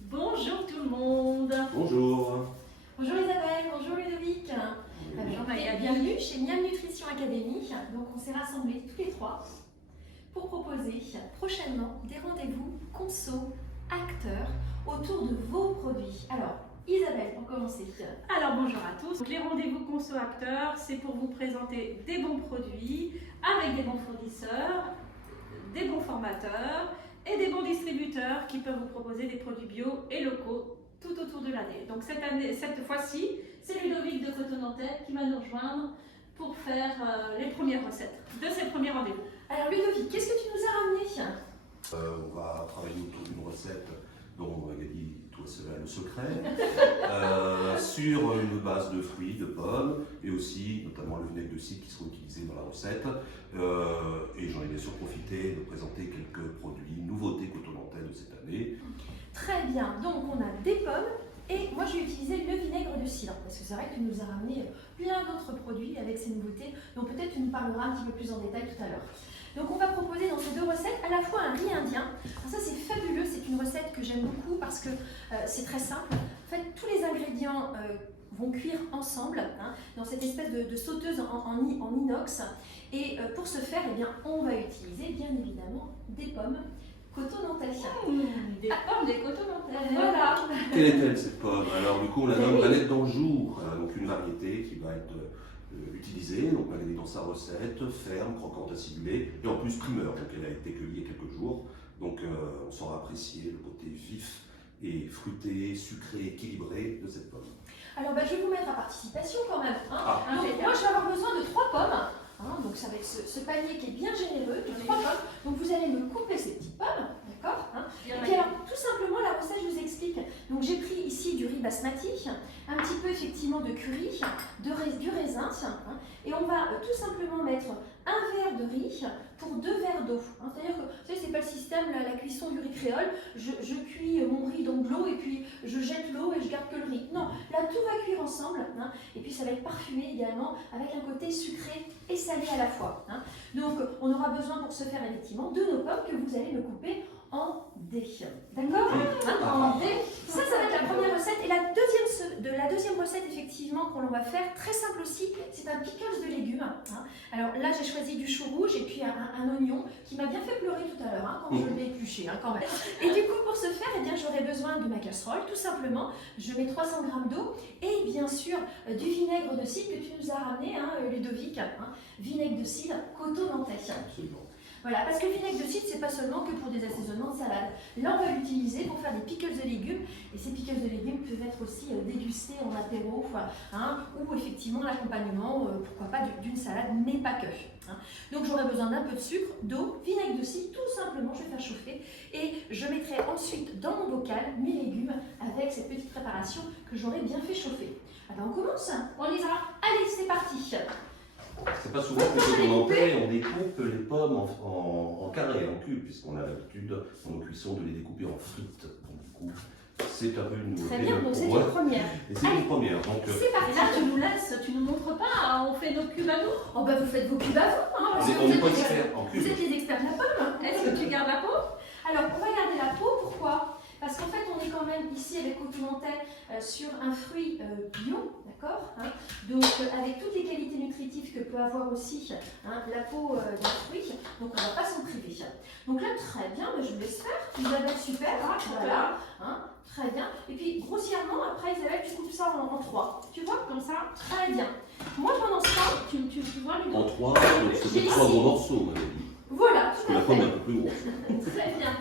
Bonjour tout le monde. Bonjour. Bonjour Isabelle, bonjour Ludovic. Bienvenue chez Miam Nutrition Academy. Donc on s'est rassemblés tous les trois pour proposer prochainement des rendez-vous conso acteurs autour de vos produits. Alors Isabelle, pour commencer. Alors bonjour à tous. Donc, les rendez-vous conso acteurs, c'est pour vous présenter des bons produits avec des bons fournisseurs, des bons formateurs et des bons distributeurs qui peuvent vous proposer des produits bio et locaux tout autour de l'année. Donc cette fois-ci, c'est Ludovic de Cotonantais qui va nous rejoindre pour faire les premières recettes de ces premiers rendez-vous. Alors Ludovic, qu'est-ce que tu nous as ramené? On va travailler autour d'une recette dont Magali, toi c'est là le secret, sur une base de fruits, de pommes, et aussi notamment le vinaigre de cidre qui sera utilisé dans la recette. Et j'en ai bien sûr profité de présenter quelques produits, nouveautés cotonantais de cette année. Très bien, donc on a des pommes et moi j'ai utilisé le vinaigre de cidre parce que c'est vrai que tu nous as ramené plein d'autres produits avec ces nouveautés, donc peut-être tu nous parleras un petit peu plus en détail tout à l'heure. Donc on va proposer dans ces deux recettes à la fois un riz indien. Alors ça c'est fabuleux, c'est une recette que j'aime beaucoup parce que c'est très simple. En fait tous les ingrédients vont cuire ensemble dans cette espèce de sauteuse en inox. Et pour ce faire, eh bien, on va utiliser bien évidemment des pommes cotonantais. Des pommes, des cotonantais. Voilà. Quelle est-elle cette pomme? Alors du coup on la nomme Galette d'Anjou, donc une variété qui va être utilisée, donc Magali dans sa recette, ferme, croquante, acidulée, et en plus primeur, donc elle a été cueillie il y a quelques jours, donc on saura apprécier le côté vif et fruité, sucré, équilibré de cette pomme. Alors je vais vous mettre à participation quand même. Ah. Donc moi je vais avoir besoin de 3 pommes. Donc ça va être ce panier qui est bien généreux, de 3 pommes. Donc vous allez me couper ces petites pommes, d'accord? Et puis alors tout simplement la recette je vous explique. Donc j'ai pris ici du riz basmati, un petit peu effectivement de curry, du raisin, et on va tout simplement mettre un verre de riz pour 2 verres d'eau. C'est-à-dire que vous savez, c'est pas le système, la cuisson du riz créole, je cuis mon riz dans de l'eau et puis je jette l'eau et je garde que le riz. Non, là tout va cuire ensemble, et puis ça va être parfumé également avec un côté sucré et salé à la fois. Donc on aura besoin pour ce faire effectivement de nos pommes que vous allez me couper en dés. D'accord? En dés. Ça va être la première recette. Et la deuxième recette, effectivement, qu'on va faire, très simple aussi, c'est un pickles de légumes. Alors là, j'ai choisi du chou rouge et puis un oignon qui m'a bien fait pleurer tout à l'heure, quand je l'ai épluché, quand même. Et du coup, pour ce faire, eh bien, j'aurai besoin de ma casserole, tout simplement. Je mets 300 g d'eau et bien sûr du vinaigre de cidre que tu nous as ramené, Ludovic. Vinaigre de cidre cotonantais. Absolument. Voilà, parce que le vinaigre de cidre, c'est pas seulement que pour des assaisonnements de salade. Là, on va l'utiliser pour faire des pickles de légumes. Et ces pickles de légumes peuvent être aussi dégustés en apéro, ou effectivement l'accompagnement, pourquoi pas, d'une salade, mais pas que. Donc j'aurai besoin d'un peu de sucre, d'eau, vinaigre de cidre, tout simplement, je vais faire chauffer. Et je mettrai ensuite dans mon bocal mes légumes avec cette petite préparation que j'aurai bien fait chauffer. Alors on commence? On y va. Allez, c'est parti. C'est pas souvent que cotonantais, on découpe les pommes en carrés, en cubes, puisqu'on a l'habitude dans nos cuissons de les découper en frites. Donc du coup, c'est un peu une nouveauté. Très bien, donc c'est pour moi. une première. Et c'est une première. Donc, C'est Et parti. là tu nous laisses, tu nous montres pas, on fait nos cubes à nous. Oh bah vous faites vos cubes à vous, parce que on n'est pas vous êtes expert en cubes. vous êtes les experts de la pomme. Est-ce que tu gardes la peau? Alors on va garder la peau, pourquoi? Parce qu'en fait on est quand même ici avec Cotonantais sur un fruit bio, d'accord, donc avec toutes les qualités nutritives que peut avoir aussi la peau d'un fruit, donc on ne va pas s'en priver. Donc là très bien, je vous laisse faire, Isabelle super, voilà, très bien, et puis grossièrement après Isabelle tu coupes ça en 3, tu vois, comme ça, très bien. Moi pendant ce temps, tu vois les en deux. 3, c'est 3 gros morceaux, Magali. Voilà, Parce tout que à la pomme est fait. un peu plus grosse. Très bien.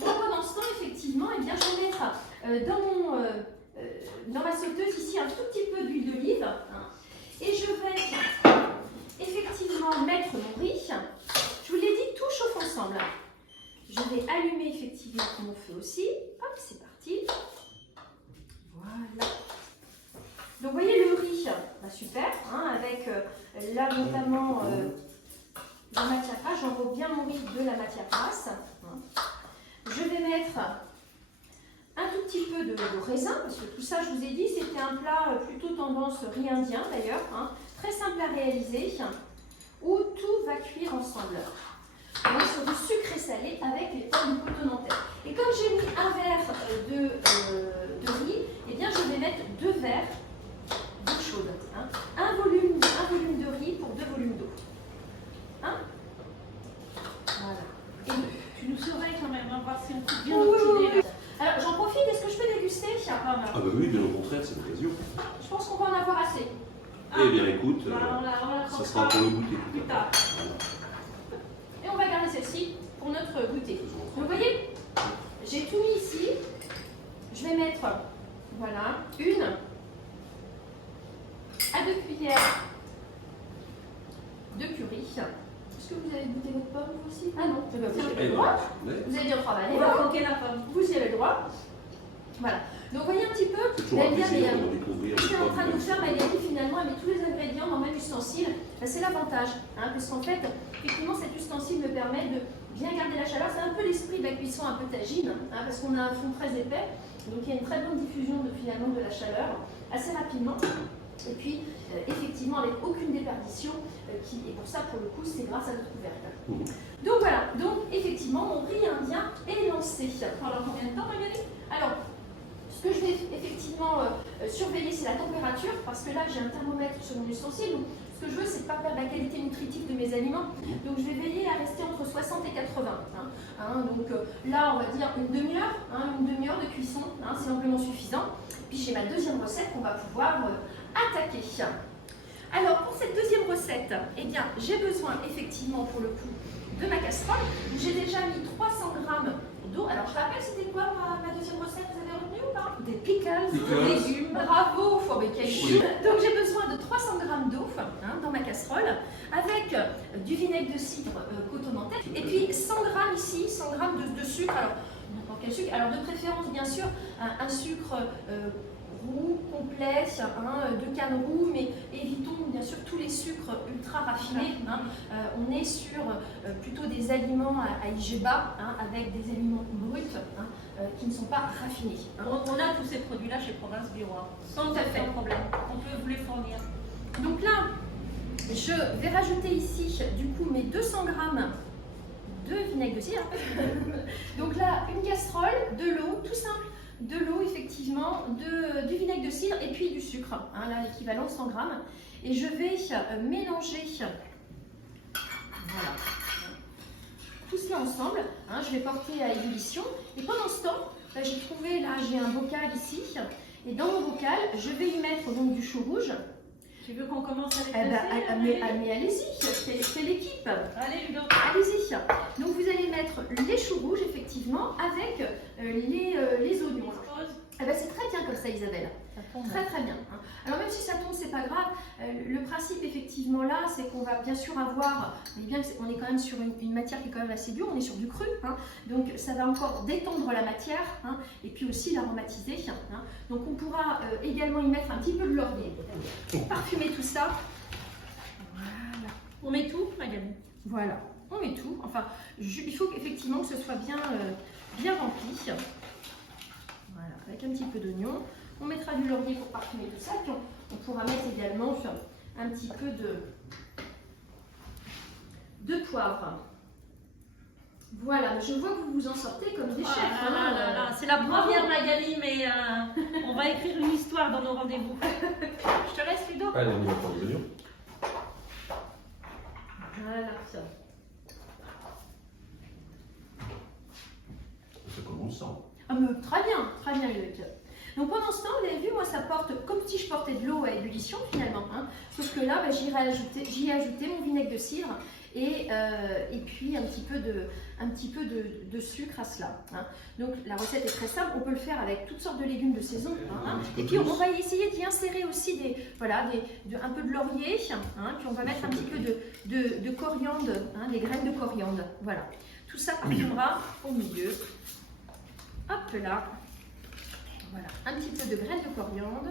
Moi, pendant ce temps, effectivement, eh bien, je vais mettre dans ma sauteuse ici un tout petit peu d'huile d'olive. Et je vais effectivement mettre mon riz. Je vous l'ai dit, tout chauffe ensemble. Je vais allumer effectivement mon feu aussi. Hop, c'est parti. Voilà. Donc, vous voyez le riz, super, avec là notamment la matière grasse. J'envoie bien mon riz de la matière grasse. Je vais mettre un tout petit peu de raisin, parce que tout ça, je vous ai dit, c'était un plat plutôt tendance riz indien d'ailleurs, très simple à réaliser, où tout va cuire ensemble. On est sur du sucré salé avec les pommes cotonantais. Et comme j'ai mis un voir si on coupe bien Oui, notre oui, idée. oui. Alors j'en profite, est-ce que je peux déguster? Ah bah oui, bien au contraire, c'est l'occasion. Je pense qu'on va en avoir assez. Eh bien écoute, Voilà, on la ça sera pour le goûter. plus tard. Voilà. Et on va garder celle-ci pour notre goûter. Faisons Donc vous voyez, j'ai tout mis ici. Je vais mettre, voilà, une à 2 cuillères de curry. Est-ce que vous avez goûté votre pomme vous aussi? Ah non, vous avez Et le droit. voilà. Vous avez bien travaillé. On va croquer la pomme. Vous y avez le droit. Voilà. Donc vous voyez un petit peu, C'est toujours un elle vient plaisir des- de découvrir ce les qu'elle est en pommes. train de nous faire Magali finalement, elle met tous les ingrédients dans le même ustensile. Ben, c'est l'avantage, hein, parce qu'en fait, effectivement, cet ustensile me permet de bien garder la chaleur. C'est un peu l'esprit de la cuisson un peu tagine, hein, parce qu'on a un fond très épais, donc il y a une très bonne diffusion finalement de la chaleur assez rapidement. Et puis, effectivement, avec aucune déperdition, et pour ça, pour le coup, c'est grâce à notre couvercle. Mhm. Donc voilà, donc effectivement, mon riz indien est lancé. Pendant combien de temps, Magali? Alors, ce que je vais effectivement surveiller, c'est la température, parce que là, j'ai un thermomètre sur mon ustensile. Donc, ce que je veux, c'est pas perdre la qualité nutritive de mes aliments. Donc, je vais veiller à rester entre 60 et 80. Donc là, on va dire une demi-heure, une demi-heure de cuisson, c'est amplement suffisant. Puis j'ai ma deuxième recette qu'on va pouvoir attaquer. Alors, pour cette deuxième recette, eh bien, j'ai besoin effectivement, pour le coup, de ma casserole. J'ai déjà mis 300 g d'eau. Alors, je rappelle, c'était quoi ma deuxième recette? Vous avez retenu ou pas? Des pickles, Pickles. légumes. Bravo, Forbecay. Oui. Donc, j'ai besoin de 300 g d'eau dans ma casserole, avec du vinaigre de cidre cotonné, et puis 100 g ici, 100 g de sucre. Alors, n'importe quel sucre. Alors, de préférence, bien sûr, un sucre roux, complet, de canne roux, mais évitons bien sûr tous les sucres ultra raffinés. On est sur plutôt des aliments à IG bas, avec des aliments bruts qui ne sont pas raffinés. On a tous ces produits-là chez Province Bio, sans Tout à fait. aucun problème. On peut vous les fournir. Donc là, je vais rajouter ici du coup mes 200 g de vinaigre de cidre. Donc là, une casserole, de l'eau, tout simple. De l'eau, effectivement, du vinaigre de cidre et puis du sucre, là l'équivalent de 100 g. Et je vais mélanger voilà, tout cela ensemble. Je vais porter à ébullition. Et pendant ce temps, j'ai trouvé, là j'ai un bocal ici. Et dans mon bocal, je vais y mettre donc du chou rouge. Tu veux qu'on commence avec Mais allez-y, c'est l'équipe. Allez, Ludo. Allez-y. Donc vous allez mettre les choux rouges, effectivement, avec les oignons. C'est très bien comme ça, Isabelle. Très très bien. Alors même si ça tombe, c'est pas grave. Le principe effectivement là, c'est qu'on va bien sûr avoir, on est quand même sur une matière qui est quand même assez dure, on est sur du cru, donc ça va encore détendre la matière, et puis aussi l'aromatiser. Donc on pourra également y mettre un petit peu de laurier pour parfumer tout ça. Voilà. On met tout, Magali. Voilà, on met tout. Enfin, il faut effectivement que ce soit bien, bien rempli. Voilà, avec un petit peu d'oignon. On mettra du laurier pour parfumer tout ça. Puis on pourra mettre également un petit peu de poivre. Voilà, je vois que vous vous en sortez comme des chefs. C'est la première Magali, mais on va écrire une histoire dans nos rendez-vous. Je te laisse, Ludo. Allez, on y va pour les oignons. Voilà. C'est comme on le sent. Très bien, Ludovic. Donc pendant ce temps, vous avez vu, moi ça porte comme si je portais de l'eau à ébullition finalement. Sauf que là, j'y ai ajouté mon vinaigre de cidre et puis un petit peu de sucre à cela. Donc la recette est très simple, on peut le faire avec toutes sortes de légumes de saison. Et puis on va essayer d'y insérer aussi un peu de laurier, puis on va mettre un petit peu de coriandre, des graines de coriandre. Voilà, tout ça parfumera au milieu. Hop là. Voilà, un petit peu de graines de coriandre,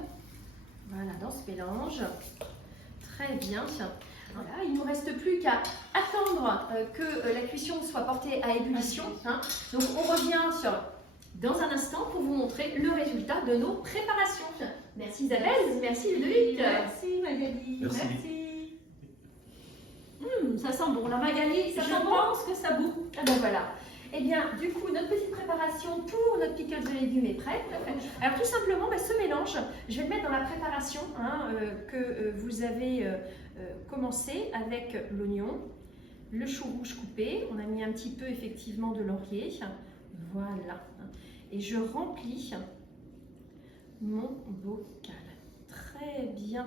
voilà, dans ce mélange, très bien. Voilà, il ne nous reste plus qu'à attendre que la cuisson soit portée à ébullition. Donc on revient dans un instant pour vous montrer le résultat de nos préparations. Merci Isabelle, merci Ludovic. Merci Magali. Merci. Ça sent bon, la Magali, je pense que ça boue. Donc voilà. Eh bien, du coup, notre petite préparation pour notre pickles de légumes est prête. Alors, tout simplement, ce mélange, je vais le mettre dans la préparation que vous avez commencé avec l'oignon, le chou rouge coupé. On a mis un petit peu, effectivement, de laurier. Voilà. Et je remplis mon bocal. Très bien.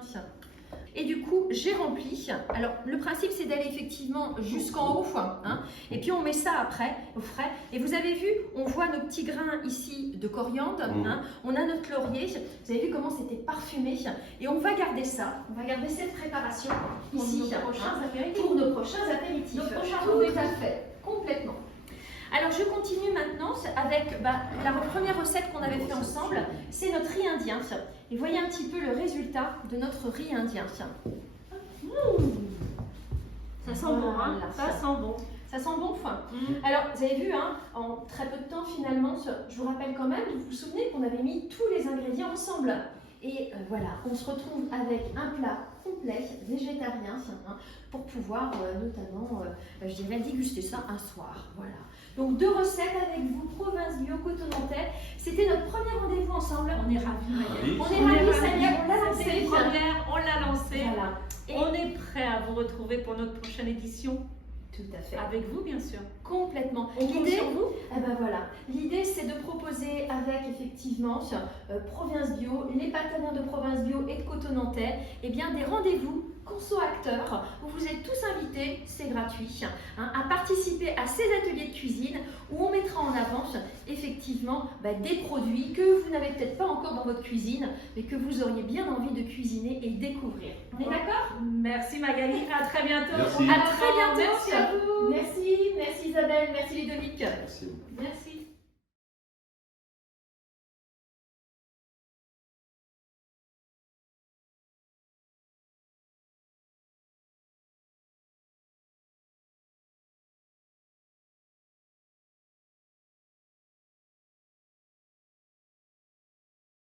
Et du coup, j'ai rempli. Alors, le principe, c'est d'aller effectivement jusqu'en haut. Hein, et puis, on met ça après, au frais. Et vous avez vu, on voit nos petits grains ici de coriandre. Hein, on a notre laurier. Vous avez vu comment c'était parfumé. Et on va garder ça. On va garder cette préparation ici pour nos prochains apéritifs. Tout à fait, complètement. Alors, je continue maintenant avec la première recette qu'on avait fait ensemble. C'est notre riz indien. Et voyez un petit peu le résultat de notre riz indien. Ça sent bon, hein? Ça sent bon. Ça sent bon. Alors, vous avez vu, hein, en très peu de temps finalement, je vous rappelle quand même, vous vous souvenez qu'on avait mis tous les ingrédients ensemble. Et voilà, on se retrouve avec un plat complet, végétarien, pour pouvoir notamment, je dirais, déguster ça un soir. Voilà. Donc 2 recettes avec vous, province bio, cotonantais. C'était notre premier rendez-vous ensemble. On est ravis. On est ravis, Samia, on l'a lancé. C'est les premières, on l'a lancé. Voilà. Et on est prêt à vous retrouver pour notre prochaine édition. Tout à fait. Avec vous, bien sûr. Complètement. On compte sur vous. Voilà. L'idée, c'est de proposer avec effectivement Province Bio, les partenaires de Province Bio et de Cotonantais, des rendez-vous conso-acteurs où vous êtes tous invités, c'est gratuit, à participer à ces ateliers de cuisine où on mettra en avant effectivement des produits que vous n'avez peut-être pas encore dans votre cuisine, mais que vous auriez bien envie de cuisiner et découvrir. On est d'accord? Merci Magali, à très bientôt. Merci. À très bientôt. Merci à vous. Merci Isabelle, merci Ludovic. Merci. Merci.